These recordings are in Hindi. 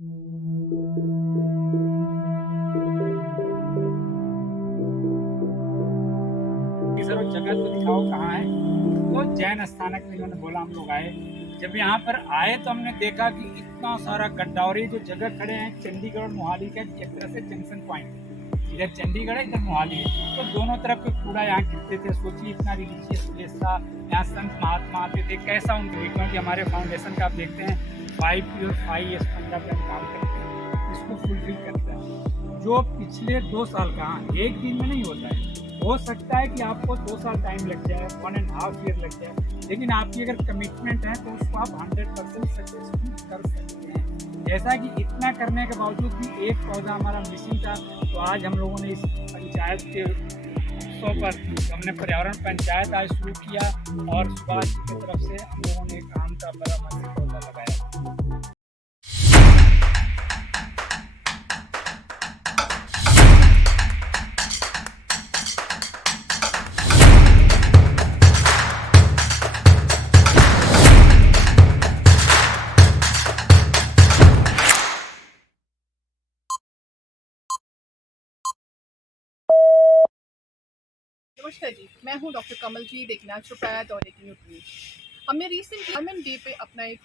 कि सर वो जगह तो दिखाओ कहाँ है। तो जैन स्थानक में इन्होंने बोला, हम लोग आए। जब यहाँ पर आए तो हमने देखा कि इतना सारा गड्ढा, और ये जो जगह खड़े हैं चंडीगढ़ और मोहाली का एक तरह से जंक्शन पॉइंट, इधर चंडीगढ़ है, इधर मोहाली है, तो दोनों तरफ के कूड़ा यहाँ गिरते थे। सोचिए इतना रिलीजियस प्लेस था, यहाँ संत महात्मा आते थे, कैसा उनको, क्योंकि हमारे फाउंडेशन का आप देखते हैं 5 years 15 पे हम काम करते हैं, इसको फुलफिल करते हैं। जो पिछले 2 साल का, हाँ, एक दिन में नहीं होता है, हो सकता है कि आपको 2 साल टाइम लग जाए, 1.5 year लग जाए, लेकिन आपकी अगर कमिटमेंट है तो उसको आप 100% सक्सेसफुल कर सकते हैं। जैसा कि इतना करने के बावजूद भी एक पौधा हमारा मिसिंग था, तो आज हम लोगों ने इस पंचायत के उत्सव पर हमने पर्यावरण पंचायत आज शुरू किया, और सुभाष जी की तरफ से हम लोगों ने एक आम का बड़ा मंदिर पौधा लगाया। नमस्कार जी, मैं हूं डॉक्टर कमलजीत, एक नेचुरोपैथ और एक न्यूट्रिश। हमने रिसेंट एनवायरनमेंट डे पे अपना एक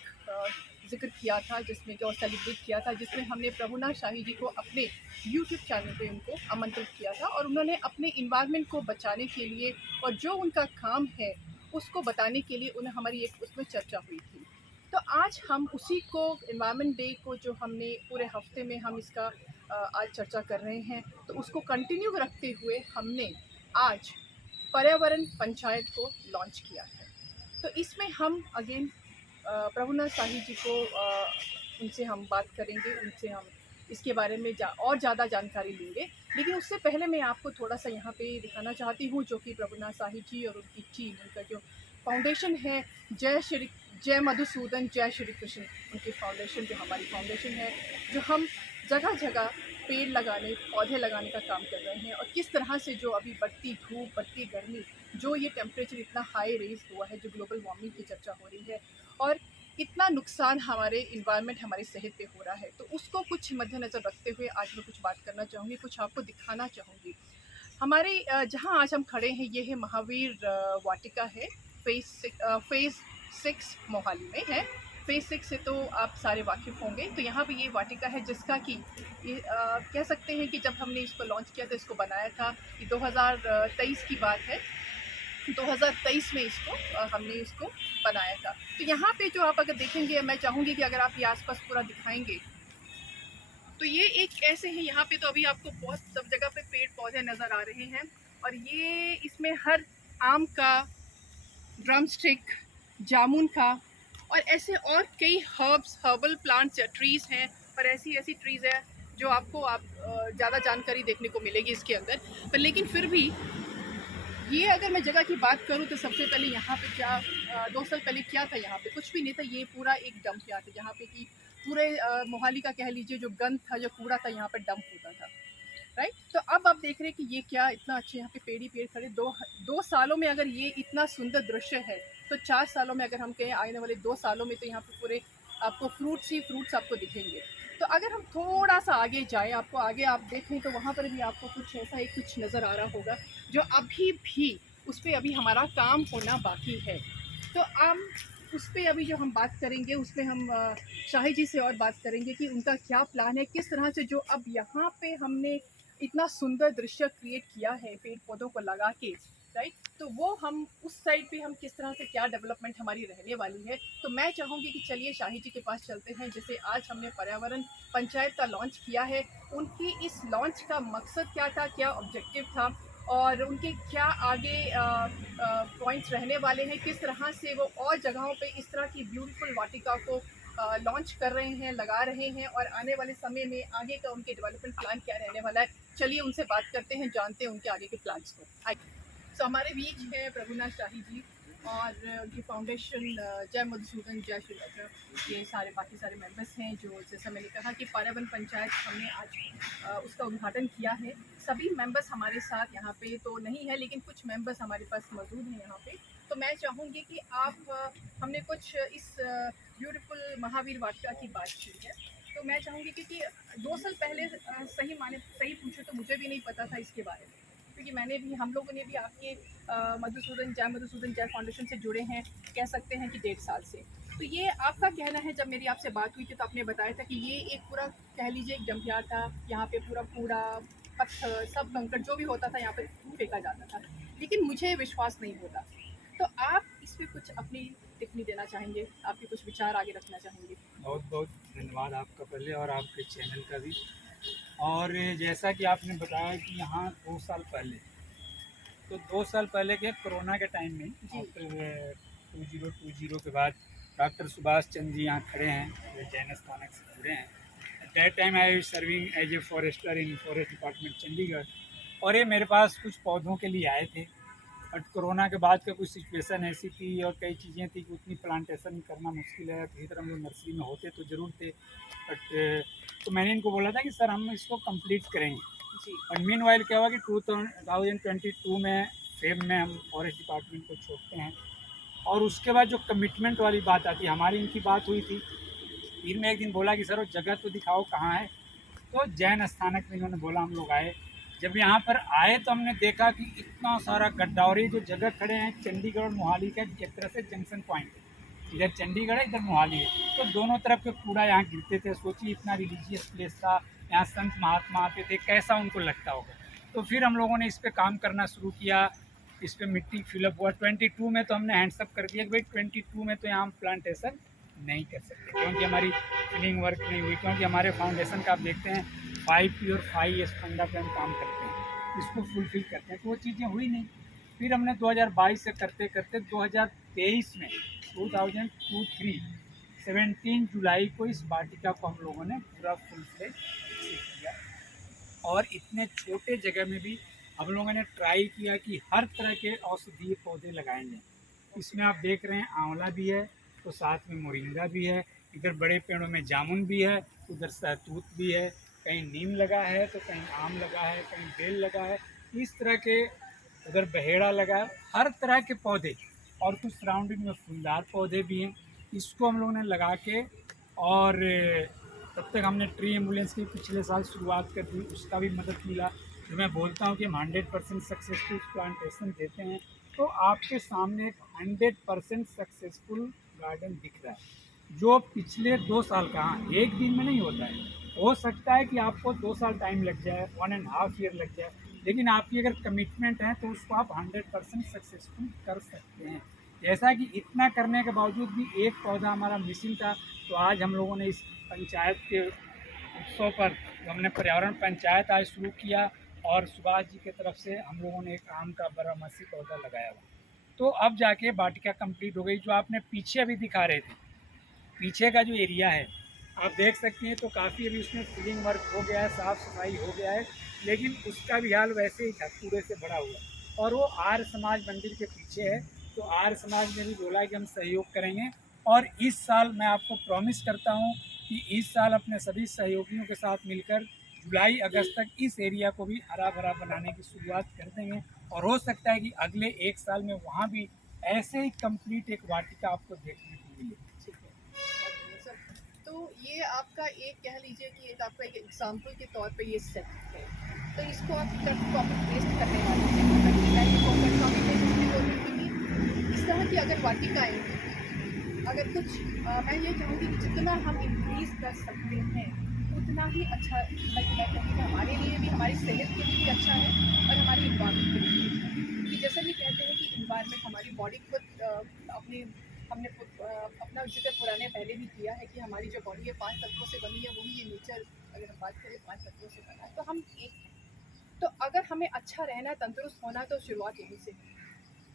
जिक्र किया था, जिसमें और सेलिब्रेट किया था, जिसमें हमने प्रभुनाथ शाही जी को अपने यूट्यूब चैनल पे उनको आमंत्रित किया था, और उन्होंने अपने इन्वायरमेंट को बचाने के लिए और जो उनका काम है उसको बताने के लिए उन्हें हमारी एक उसमें चर्चा हुई थी। तो आज हम उसी को, इन्वायरमेंट डे को जो हमने पूरे हफ्ते में हम इसका आज चर्चा कर रहे हैं, तो उसको कंटिन्यू रखते हुए हमने आज पर्यावरण पंचायत को लॉन्च किया है। तो इसमें हम अगेन प्रभुनाथ शाही जी को उनसे हम बात करेंगे, उनसे हम इसके बारे में और ज़्यादा जानकारी लेंगे। लेकिन उससे पहले मैं आपको थोड़ा सा यहाँ पे दिखाना चाहती हूँ, जो कि प्रभुनाथ शाही जी और उनकी टीम, उनका जो फाउंडेशन है, जय मधुसूदन जय श्री कृष्ण, उनकी फाउंडेशन जो हमारी फाउंडेशन है, जो हम जगह जगह पेड़ लगाने, पौधे लगाने का काम कर रहे हैं। और किस तरह से जो अभी बढ़ती धूप, बढ़ती गर्मी, जो ये टेम्परेचर इतना हाई रेज हुआ है, जो ग्लोबल वार्मिंग की चर्चा हो रही है, और इतना नुकसान हमारे इन्वायरमेंट, हमारी सेहत पे हो रहा है, तो उसको कुछ मद्देनज़र रखते हुए आज मैं कुछ बात करना चाहूँगी, कुछ आपको दिखाना चाहूँगी। हमारे जहाँ आज हम खड़े हैं, ये है महावीर वाटिका है, फेज़ 6 मोहाली में है। फेज़ 6 से तो आप सारे वाकिफ़ होंगे। तो यहाँ पे ये वाटिका है, जिसका कि कह सकते हैं कि जब हमने इसको लॉन्च किया था, इसको बनाया था, ये 2023 की बात है। 2023 में इसको हमने इसको बनाया था। तो यहाँ पे जो आप अगर देखेंगे, मैं चाहूँगी कि अगर आप ये आसपास पूरा दिखाएंगे, तो ये एक ऐसे है, यहाँ पे तो अभी आपको बहुत सब जगह पे पेड़ पौधे नज़र आ रहे हैं, और ये इसमें हर आम का, ड्रमस्टिक, जामुन का, और ऐसे और कई हर्बल प्लांट्स या ट्रीज़ हैं, और ऐसी ऐसी ट्रीज़ है जो आपको ज़्यादा जानकारी देखने को मिलेगी इसके अंदर। पर लेकिन फिर भी ये अगर मैं जगह की बात करूँ, तो सबसे पहले यहाँ पे क्या 2 साल पहले क्या था, यहाँ पे कुछ भी नहीं था। ये पूरा एक डंप यार्ड था, जहाँ पे कि पूरे मोहाली का कह लीजिए जो गंद था, जो कूड़ा था, यहाँ पे डंप होता था, राइट। तो अब आप देख रहे हैं कि ये क्या इतना अच्छे यहाँ पे पेड़ ही पेड़ खड़े। दो सालों में अगर ये इतना सुंदर दृश्य है, तो 4 सालों में अगर हम कहें, आने वाले 2 सालों में तो यहाँ पे पूरे आपको फ्रूट्स ही फ्रूट्स आपको दिखेंगे। तो अगर हम थोड़ा सा आगे जाएं, आपको आगे आप देखें, तो वहाँ पर भी आपको कुछ ऐसा ही कुछ नज़र आ रहा होगा, जो अभी भी उस पर अभी हमारा काम होना बाकी है। तो हम उस पर अभी जो हम बात करेंगे, उसमें हम शाही जी से और बात करेंगे कि उनका क्या प्लान है, किस तरह से जो अब यहाँ पे हमने इतना सुंदर दृश्य क्रिएट किया है पेड़ पौधों को लगा के, राइट। तो वो हम उस साइड पे हम किस तरह से क्या डेवलपमेंट हमारी रहने वाली है। तो मैं चाहूँगी कि चलिए शाही जी के पास चलते हैं, जैसे आज हमने पर्यावरण पंचायत का लॉन्च किया है। उनकी इस लॉन्च का मकसद क्या था, क्या ऑब्जेक्टिव था, और उनके क्या आगे पॉइंट्स रहने वाले हैं, किस तरह से वो और जगहों पे इस तरह की ब्यूटीफुल वाटिका को लॉन्च कर रहे हैं, लगा रहे हैं, और आने वाले समय में आगे का उनके डेवलपमेंट प्लान क्या रहने वाला है। चलिए उनसे बात करते हैं, जानते हैं उनके आगे के प्लान्स को। सो हमारे बीच है प्रभुनाथ शाही जी और उनकी फाउंडेशन जय मधुसूदन जय श्री कृष्ण, ये सारे बाकी सारे मेंबर्स हैं, जो जैसा मैंने कहा कि पर्यावरण पंचायत हमने आज उसका उद्घाटन किया है। सभी मेंबर्स हमारे साथ यहाँ पे तो नहीं है, लेकिन कुछ मेंबर्स हमारे पास मौजूद हैं यहाँ पे। तो मैं चाहूँगी कि आप हमने कुछ इस ब्यूटीफुल महावीर वाटिका की बात की है, तो मैं चाहूँगी क्योंकि 2 साल पहले सही पूछो तो मुझे भी नहीं पता था इसके बारे में, क्योंकि हम लोगों ने भी आपके मधुसूदन जय फाउंडेशन से जुड़े हैं, कह सकते हैं कि 1.5 साल से। तो ये आपका कहना है, जब मेरी आपसे बात हुई थी तो आपने बताया था कि ये एक पूरा कह लीजिए एक डंपियार्ड था, यहाँ पे पूरा कूड़ा पत्थर सब कंकड़ जो भी होता था यहाँ पे फेंका जाता था, लेकिन मुझे विश्वास नहीं होता। तो आप इस पे कुछ अपनी टिप्पणी देना चाहेंगे, आपके कुछ विचार आगे रखना चाहेंगे? बहुत बहुत धन्यवाद आपका पहले और आपके चैनल का भी। और जैसा कि आपने बताया कि यहाँ 2 साल पहले, तो 2 साल पहले के कोरोना के टाइम में जी। आफ्टर 2020 के बाद डॉक्टर सुभाष चंद्र जी यहाँ खड़े हैं, जो जैन स्थानक से जुड़े हैं। At that time I serving as a forester in forest department Chandigarh. और ये मेरे पास कुछ पौधों के लिए आए थे, बट कोरोना के बाद का कुछ सिचुएशन ऐसी थी और कई चीज़ें थी कि उतनी प्लांटेशन करना मुश्किल है। तो इधर हम लोग नर्सरी में होते तो ज़रूर थे, बट तो मैंने इनको बोला था कि सर हम इसको कंप्लीट करेंगे। जी। और मीन वाइल क्या हुआ कि 2022 में फेब में हम फॉरेस्ट डिपार्टमेंट को छोड़ते हैं। और उसके बाद जो कमिटमेंट वाली बात आती है, हमारी इनकी बात हुई थी। फिर मैं एक दिन बोला कि सर वो जगह तो दिखाओ कहाँ है। तो जैन स्थानक में इन्होंने बोला, हम लोग आए। जब यहाँ पर आए तो हमने देखा कि इतना सारा गड्ढा, और ये जो जगह खड़े हैं चंडीगढ़ और मोहाली का एक तरह से जंक्शन पॉइंट है। इधर चंडीगढ़ है, इधर मोहाली है, तो दोनों तरफ के कूड़ा यहाँ गिरते थे। सोचिए इतना रिलीजियस प्लेस था, यहाँ संत महात्मा आते थे, कैसा उनको लगता होगा। तो फिर हम लोगों ने इस पर काम करना शुरू किया, इस पर मिट्टी फिलअप हुआ। 22 में तो हमने हैंड्सअप कर दिया कि भाई 22 में तो यहाँ हम प्लांटेशन नहीं कर सकते, क्योंकि हमारी फिलिंग वर्क नहीं हुई, क्योंकि हमारे फाउंडेशन का आप देखते हैं 5P और 5S फंडा पे हम काम करते हैं, इसको फुलफिल करते हैं, तो वो चीज़ें हुई नहीं। फिर हमने 2022 से करते करते 2023 में 2023 17 जुलाई को इस वाटिका को हम लोगों ने पूरा फुल फ्लेज किया। और इतने छोटे जगह में भी हम लोगों ने ट्राई किया कि हर तरह के औषधीय पौधे लगाएंगे। इसमें आप देख रहे हैं आंवला भी है, तो साथ में मोरिंगा भी है, इधर बड़े पेड़ों में जामुन भी है, उधर सहतूत भी है, कहीं नीम लगा है तो कहीं आम लगा है, कहीं बेल लगा है, इस तरह के, उधर बहेड़ा लगा है, हर तरह के पौधे। और कुछ सराउंडिंग में फूलदार पौधे भी हैं। इसको हम लोगों ने लगा के, और तब तक हमने ट्री एम्बुलेंस की पिछले साल शुरुआत कर दी, उसका भी मदद मिला। जो मैं बोलता हूँ कि हम 100% सक्सेसफुल प्लांटेशन देते हैं, तो आपके सामने एक 100% सक्सेसफुल गार्डन दिख रहा है, जो पिछले 2 साल का, हाँ, एक दिन में नहीं होता है। हो सकता है कि आपको 2 साल टाइम लग जाए, 1.5 ईयर लग जाए, लेकिन आपकी अगर कमिटमेंट है तो उसको आप 100% सक्सेसफुल कर सकते हैं। जैसा कि इतना करने के बावजूद भी एक पौधा हमारा मिसिंग था, तो आज हम लोगों ने इस पंचायत के उत्सव पर, जो हमने पर्यावरण पंचायत आज शुरू किया, और सुभाष जी की तरफ से हम लोगों ने एक आम का बारहमासी पौधा लगाया हुआ। तो अब जाके वाटिका कंप्लीट हो गई। जो आपने पीछे अभी दिखा रहे थे, पीछे का जो एरिया है आप देख सकते हैं, तो काफ़ी अभी उसमें फिलिंग वर्क हो गया है, साफ़ सफाई हो गया है, लेकिन उसका भी हाल वैसे ही था, कूड़े से भरा हुआ। और वो आर्य समाज मंदिर के पीछे है, तो आर्य समाज ने भी बोला कि हम सहयोग करेंगे। और इस साल मैं आपको प्रॉमिस करता हूँ कि इस साल अपने सभी सहयोगियों के साथ मिलकर जुलाई अगस्त तक इस एरिया को भी हरा भरा बनाने की शुरुआत कर देंगे। और हो सकता है कि अगले 1 साल में वहाँ भी ऐसे ही कंप्लीट एक वाटिका आपको देखने को मिले। ठीक है, बहुत बढ़िया सर। तो ये आपका एक कह लीजिए कि एक आपका एक एग्जाम्पल के तौर पे ये सेट है, तो इसको आप कॉपी पेस्ट करने वाले हैं, कॉपी पेस्ट इसलिए बोल रही हूँ क्योंकि इस तरह की अगर वाटिकाएँ, अगर कुछ मैं ये चाहूँगी कि जितना हम इंक्रीज़ कर सकते हैं उतना ही अच्छा लगेगा, क्योंकि हमारे लिए भी, हमारी सेहत के लिए भी अच्छा है और हमारी इन्वायरमेंट के लिए भी। क्योंकि जैसा कि कहते हैं कि इन्वायरमेंट हमारी बॉडी खुद हमने अपना जिक्र पुराने पहले भी किया है कि हमारी जो बॉडी है 5 तत्वों से बनी है, वही ये नेचर, अगर हम बात करें 5 तत्वों से बना है, तो हम एक हैं। तो अगर हमें अच्छा रहना, तंदुरुस्त होना, तो शुरुआत यहीं से है।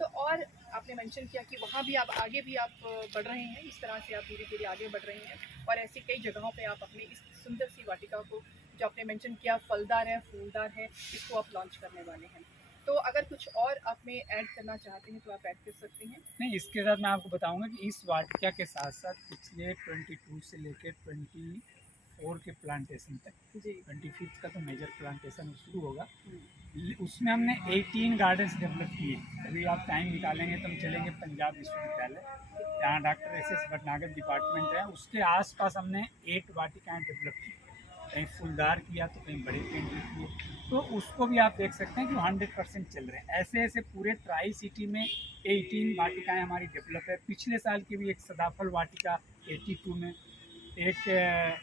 तो और आपने मेंशन किया कि वहाँ भी आप आगे भी आप बढ़ रहे हैं, इस तरह से आप धीरे धीरे आगे बढ़ रहे हैं, और ऐसी कई जगहों पे आप अपनी इस सुंदर सी वाटिका को, जो आपने मेंशन किया फलदार है, फूलदार है, इसको आप लॉन्च करने वाले हैं। तो अगर कुछ और आप में ऐड करना चाहते हैं तो आप ऐड कर सकते हैं। नहीं, इसके साथ मैं आपको बताऊंगा कि इस वाटिका के साथ साथ पिछले 22 से लेकर 24 के प्लांटेशन तक। जी 25 का तो मेजर प्लांटेशन शुरू होगा। हम्म, उसमें हमने 18 गार्डन्स डेवलप किए। कभी आप टाइम निकालेंगे तो हम चलेंगे पंजाब विश्वविद्यालय, जहाँ डॉक्टर एस भटनागर डिपार्टमेंट है, उसके आसपास हमने 8 वाटिकाएँ डेवलप की। कहीं फूलदार किया तो कहीं बड़े पेड़ भी किए, तो उसको भी आप देख सकते हैं कि 100% चल रहे हैं। ऐसे ऐसे पूरे ट्राई सिटी में 18 वाटिकाएँ हमारी डेवलप है। पिछले साल की भी एक सदाफल वाटिका 82 में, एक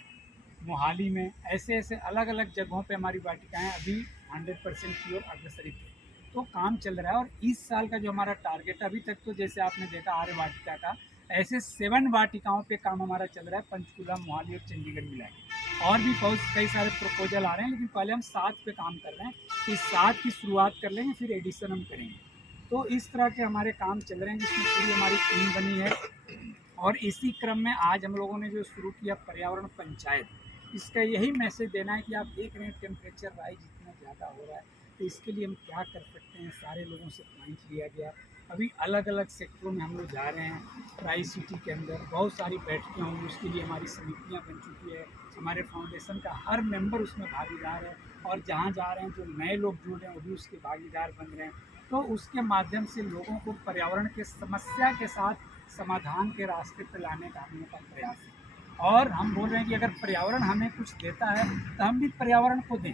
मोहाली में, ऐसे ऐसे अलग अलग जगहों पे हमारी वाटिकाएँ अभी 100% की ओर अग्रसरित है। तो काम चल रहा है। और इस साल का जो हमारा टारगेट, अभी तक तो जैसे आपने देखा आर्य वाटिका का, ऐसे 7 वाटिकाओं पे काम हमारा चल रहा है, पंचकूला, मोहाली और चंडीगढ़ मिला के। और भी बहुत कई सारे प्रपोजल आ रहे हैं, लेकिन पहले हम 7 पे काम कर रहे हैं। इस 7 की शुरुआत कर लेंगे, फिर एडिशन हम करेंगे। तो इस तरह के हमारे काम चल रहे हैं, जिसमें पूरी हमारी टीम बनी है। और इसी क्रम में आज हम लोगों ने जो शुरू किया पर्यावरण पंचायत, इसका यही मैसेज देना है कि आप देख रहे हैं टेम्परेचर राइज इतना ज़्यादा हो रहा है, तो इसके लिए हम क्या कर सकते हैं। सारे लोगों से पॉइंट लिया गया। अभी अलग अलग सेक्टरों में हम लोग जा रहे हैं। ट्राई सिटी के अंदर बहुत सारी बैठकें होंगी, उसके लिए हमारी समितियाँ बन चुकी है। हमारे फाउंडेशन का हर मेंबर उसमें भागीदार है, और जहाँ जा रहे हैं जो नए लोग जुड़ रहे हैं वो भी उसके भागीदार बन रहे हैं। तो उसके माध्यम से लोगों को पर्यावरण के समस्या के साथ समाधान के रास्ते पर लाने का हम लोग का प्रयास है। और हम बोल रहे हैं कि अगर पर्यावरण हमें कुछ देता है तो हम भी पर्यावरण को दें,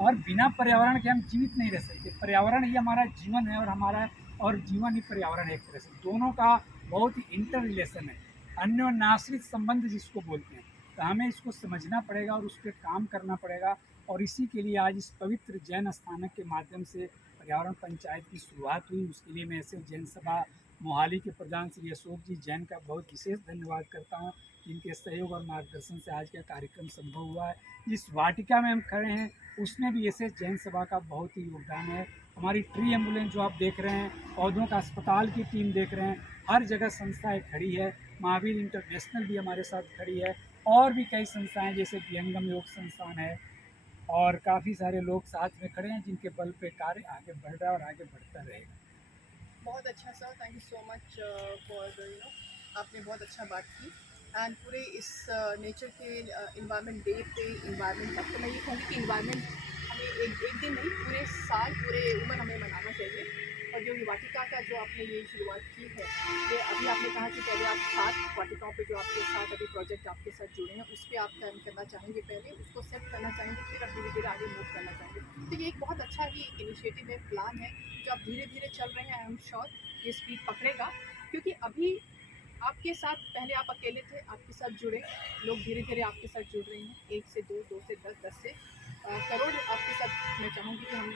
और बिना पर्यावरण के हम जीवित नहीं रह सकते। पर्यावरण ही हमारा जीवन है, और जीवन ही पर्यावरण है। एक तरह से दोनों का बहुत ही इंटर रिलेशन है, अन्योन्याश्रित संबंध जिसको बोलते हैं। तो हमें इसको समझना पड़ेगा और उस पर काम करना पड़ेगा। और इसी के लिए आज इस पवित्र जैन स्थानक के माध्यम से पर्यावरण पंचायत की शुरुआत हुई। उसके लिए मैं ऐसे जैन सभा मोहाली के प्रधान श्री अशोक जी जैन का बहुत विशेष धन्यवाद करता हूँ, जिनके सहयोग और मार्गदर्शन से आज का कार्यक्रम संभव हुआ है। जिस वाटिका में हम खड़े हैं उसमें भी ऐसे जैन सभा का बहुत ही योगदान है। हमारी ट्री एम्बुलेंस जो आप देख रहे हैं, पौधों का अस्पताल की टीम देख रहे हैं, हर जगह संस्थाएं खड़ी है। महावीर इंटरनेशनल भी हमारे साथ खड़ी है, और भी कई संस्थाएं जैसे विहंगम योग संस्थान है, और काफ़ी सारे लोग साथ में खड़े हैं, जिनके बल पे कार्य आगे बढ़ रहा है और आगे बढ़ता रहेगा। बहुत अच्छा sir, thank you so much for आपने बहुत अच्छा बात की। एंड पूरे इस नेचर के इन्वायरमेंट डे पे, इन्वायरमेंट तक तो मैं ये कहूँगी कि इन्वायरमेंट हमें एक दिन नहीं, पूरे साल, पूरे उम्र हमें मनाना चाहिए। और जो ये वाटिका का जो आपने ये शुरुआत की है, ये अभी आपने कहा कि पहले आप 7 वाटिकाओं पे जो आपके साथ अभी प्रोजेक्ट आपके साथ जुड़े हैं, उस पर आप काम करना चाहेंगे, पहले उसको सेट करना चाहेंगे, फिर आप धीरे धीरे आगे मूव करना चाहेंगे। तो ये एक बहुत अच्छा ही इनिशिएटिव है, प्लान है, जो आप धीरे धीरे चल रहे हैं। आई एम श्योर ये स्पीड पकड़ेगा, क्योंकि अभी आपके साथ, पहले आप अकेले थे, आपके साथ जुड़े लोग धीरे धीरे आपके साथ जुड़ रहे हैं। 1 से 2, 2 से 10, 10 से करोड़ आपके साथ। मैं चाहूँगी कि हम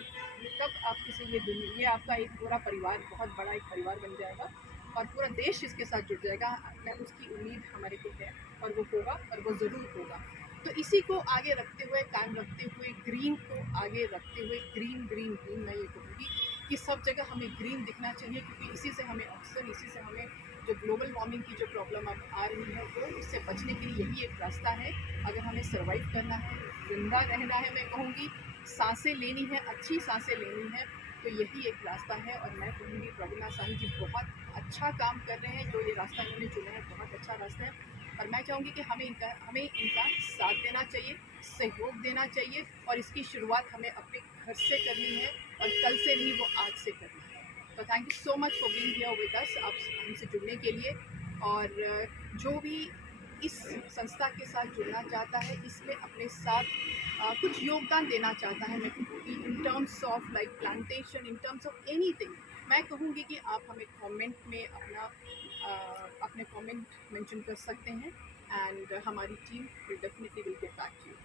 कब आपके से ये आपका एक पूरा परिवार, बहुत बड़ा एक परिवार बन जाएगा, और पूरा देश इसके साथ जुड़ जाएगा। मैं उसकी उम्मीद हमारे को है, और वो होगा, और वो ज़रूर होगा। तो इसी को आगे रखते हुए, कायम रखते हुए, ग्रीन को आगे रखते हुए, ग्रीन ग्रीन ग्रीन, मैं ये कहूँगी कि सब जगह हमें ग्रीन दिखना चाहिए, क्योंकि इसी से हमें ऑक्सीजन, इसी से हमें जो ग्लोबल वार्मिंग की जो प्रॉब्लम अब आ रही है, वो उससे बचने के लिए यही एक रास्ता है। अगर हमें सर्वाइव करना है, जिंदा रहना है, मैं कहूँगी सांसें लेनी है, अच्छी सांसें लेनी है, तो यही एक रास्ता है। और मैं कहूँगी प्रवीणा साहनी जी बहुत अच्छा काम कर रहे हैं, जो ये रास्ता इन्होंने चुना है, बहुत अच्छा रास्ता है। और मैं चाहूँगी कि हमें इनका साथ देना चाहिए, सहयोग देना चाहिए, और इसकी शुरुआत हमें अपने घर से करनी है, और कल से नहीं, वो आज से करनी है। तो thank you so much for being here with us, आप हमसे जुड़ने के लिए। और जो भी इस संस्था के साथ जुड़ना चाहता है, इसमें अपने साथ कुछ योगदान देना चाहता है, मैं कहूँगी in terms of like plantation, in terms of anything, मैं कहूँगी कि आप हमें कमेंट में अपने कमेंट मेंशन कर सकते हैं, एंड हमारी team will definitely will get back to you.